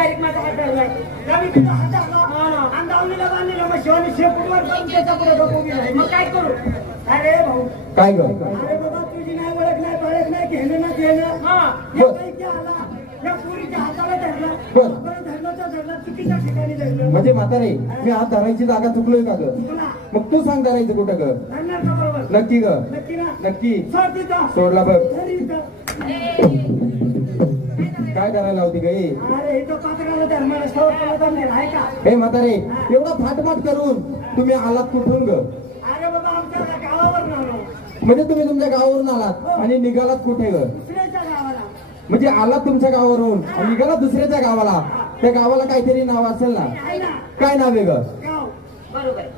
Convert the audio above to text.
Direct माझा हात धरलाय. नवी तुझा हात आला हा ना. आणि दावणीला बांधलेला मग शिवानी शेपूटवर करून त्याच्या पुढे डोकं उभी राहिली. मग काय करू? अरे भाऊ, काय ग अरे बाबा तुझी नाही ओळख नाही पाळख नाही घेणं ना घेणं. हा. या बाईच्या आला या पुरीच्या हाताला धरला. बरं. बरं, धरलं तर धरलं, चुकीच्या ठिकाणी धरलं. म्हणजे म्हातारे मी हात धरायची जागा चुकलोय का ग? तुला मग तू सांग धरायचं कुठं ग? धरणार का बरोबर? नक्की ग? नक्की ना? नक्की सोड तिथं. सोडला बघ. धर इथं. काय करायला होती ग हे? अरे इथं पात्राला धर, मला सवय तुला जमणार आहे का? हे म्हातारे एवढा फाटमाट करून तुम्ही आलात कुठून ग? अरे बाबा आमच्या गावावर आलो, म्हणजे तुम्ही तुमच्या गावावरून आलात आणि निघालात कुठे ग? दुसऱ्याच्या गावाला. म्हणजे आलात तुमच्या गावावरून आणि निघालात दुसऱ्याच्या गावाला. त्या गावाला काहीतरी नाव असेल ना? आहे ना काय नाव आहे ग? गाव. बरोबर आहे.